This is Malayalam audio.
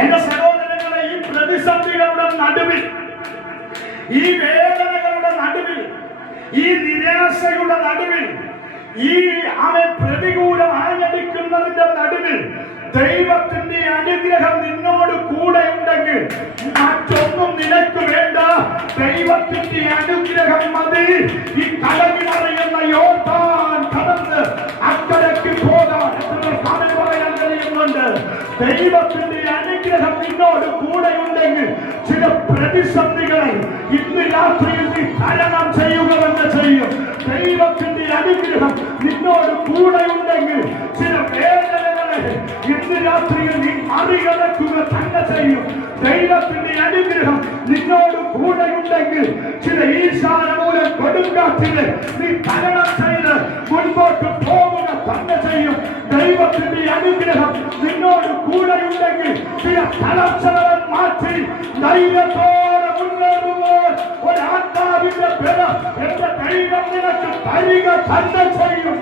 എന്റെ സഹോദരങ്ങളെ, ഈ പ്രതിസന്ധികളുടെ നടുവിൽ, ഈ വേദനകളുടെ നടുവിൽ, ഈ നിരാശയുടെ നടുവിൽ, ഈ പ്രതികൂലം ആഞ്ഞടിക്കുന്നതിന്റെ നടുവിൽ ദൈവത്തിന്റെ അനുഗ്രഹം നിന്നോട് കൂടെ ഉണ്ടെങ്കിൽ മറ്റൊന്നും നിനക്ക് വേണ്ട. ദൈവത്തിന്റെ അനുഗ്രഹം മതി. ഈ കടലിനറിയുന്ന യോർദാൻ കടന്ന് അക്കരയ്ക്ക് പോകാൻ പറയാൻ കഴിയുന്നുണ്ട്. ദൈവത്തിന്റെ അനുഗ്രഹം നിന്നോട് കൂടെ ഉണ്ടെങ്കിൽ ചില പ്രതിസന്ധികളെ ഇന്ന് രാത്രിയിൽ നീ തരണം ചെയ്യുക തന്നെ ചെയ്യും. ദൈവത്തിന്റെ അനുഗ്രഹം നിന്നോട് കൂടെ ഉണ്ടെങ്കിൽ ചില വേദനകളെ ഇന്ന് രാത്രിയിൽ നീ മറികടക്കുക തന്നെ ചെയ്യും. ദൈവത്തിന്റെ അനുഗ്രഹം നിന്നോട് കൂടെ ഉണ്ടെങ്കിൽ ചില ഈശാനമൂലം കൊടുങ്കാറ്റില് നീ തരണം ചെയ്ത് മുൻപോട്ട് പോവുക തന്നെ ചെയ്യും. ദൈവത്തിന്റെ അനുഗ്രഹം നിന്നോട് കൂടെ ഉണ്ടെങ്കിൽ ചില തളർച്ചകളെ മാറ്റി ധൈര്യത്തോടെ മുന്നേറുമ്പോൾ ഒരു ആത്മാവിന്റെ ബലം എന്റെ ദൈവം നിനക്ക് തരിക തന്നെ ചെയ്യും.